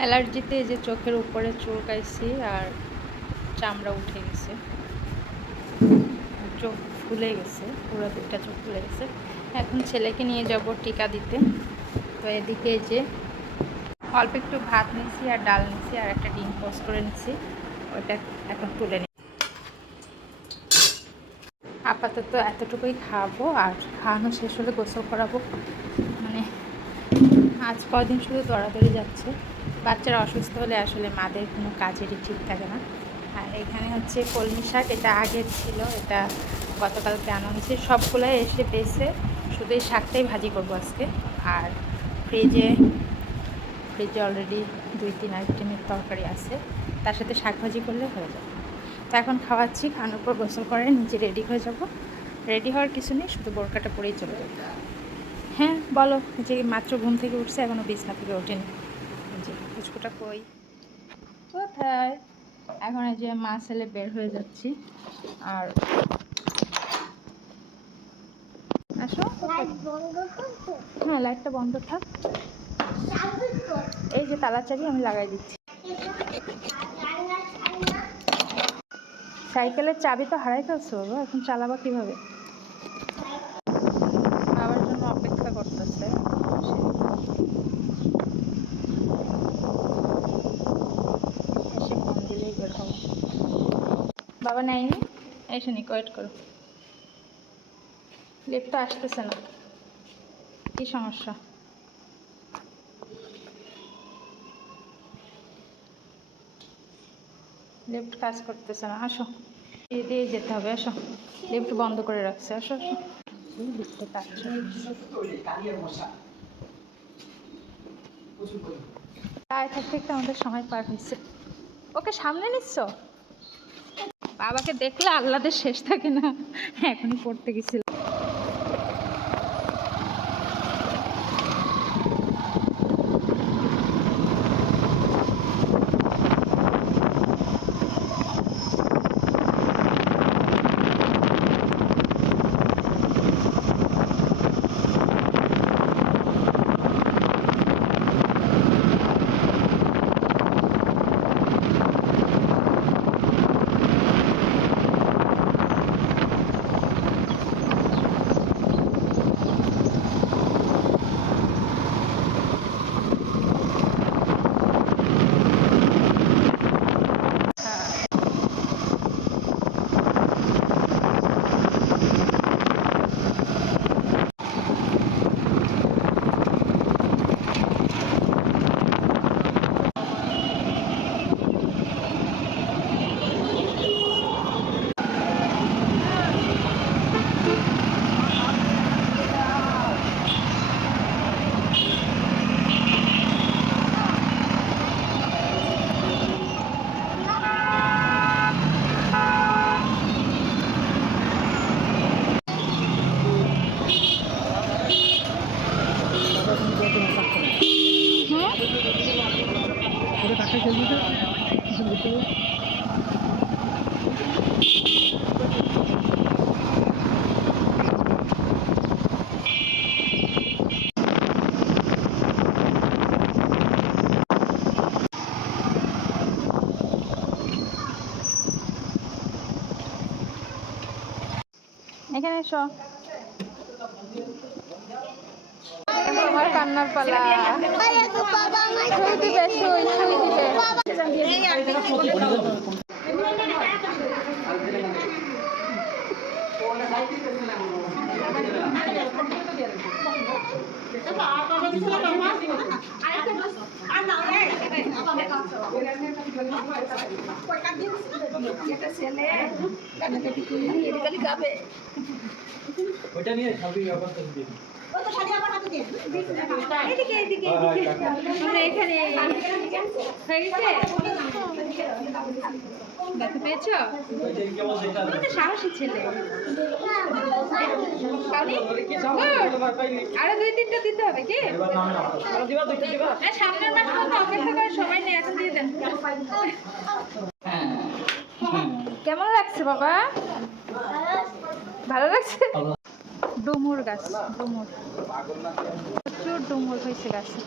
অ্যালার্জিতে এই যে চোখের উপরে চুলকাইছি আর চামড়া উঠে গেছে, চোখ ফুলে গেছে, পুরো দুটা চোখ ফুলে গেছে। এখন ছেলেকে নিয়ে যাব টিকা দিতে। তো এদিকে যে অল্প একটু ভাত নিচ্ছি আর ডাল নিচ্ছি আর একটা ডিম পোস্ট করে নিচ্ছি, ওইটা এখন তুলে নিই। আপাতত এতটুকুই খাবো, আর খাওয়ানো শেষ হলে গোসল করাবো। মানে আজ কদিন শুধু দৌড়াদৌড়ি যাচ্ছে। বাচ্চারা অসুস্থ হলে আসলে মাদের কোনো কাজেরই ঠিক থাকে না। আর এখানে হচ্ছে কলমি শাক, এটা আগের ছিল, এটা গতকালকে আনা হয়েছে। সবগুলোই এসে পেয়েছে, শুধু এই শাকটাই ভাজি করবো আজকে। আর ফ্রিজে অলরেডি 2-3 আইটেমের তরকারি আছে, তার সাথে শাক ভাজি করলে হয়ে যাবে। তো এখন খাওয়াচ্ছি, খাওয়ানোর পর গোসল করে নিচে রেডি হয়ে যাব। রেডি হওয়ার কিছু নেই, শুধু বোরকাটা পরেই চলে যাবে। হ্যাঁ বলো, যে মাত্র ঘুম থেকে উঠছে, এখনও বিছনা থেকে ওঠেনি। যে পুচকুটা কই, কোথায়? এখন এই যে মা ছেলে বের হয়ে যাচ্ছি। আর আসো, হ্যাঁ লাইটটা বন্ধ থাক, এই যে তালা চাবি আমি লাগাই দিচ্ছি। সাইকেলের চাবি তো হারাই ফেলছো বাবা, এখন চালাবা কিভাবে? বাবার জন্য অপেক্ষা করতেছে। এসে ফোন দিলেই বের হবো। বাবা নেয়নি, এসে নি, ওয়েট করো। লিফট তো আসতেছে না, কি সমস্যা? লিফট কাজ করতেছে না, আসো দিয়ে যেতে হবে, আসো। লিফট বন্ধ করে রাখছে, আসো আসো। লিফটে কাজ দাঁড়িয়ে থাকতে থাকতে আমাদের সময় পার হয়েছে। ওকে সামনে নিচ্ছ? বাবাকে দেখলে আহ্লাদের শেষ থাকে না, এখনই পড়তে গেছিল। এখানে এসো, আমার কান্নার পালা। শুই দিবে, শুই দিবে। ওটা নিয়ে খাবি আবার তো দিবি। ও তো শাড়ি আবার হাতে দিয়ে এদিকে এখানে হয়ে গেছে। দেখতে পেয়েছো? তুমি তো সাহসী ছেলে। আরো 2-3টা দিতে হবে কি? সামনের মাস পর্যন্ত অপেক্ষা করার সময় নেই, এখন দিয়ে দেন। কেমন লাগছে বাবা? ভালো লাগছে? ডুমুর গাছ, ডুমুর, প্রচুর ডুমুর হয়েছে গাছে।